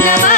Never.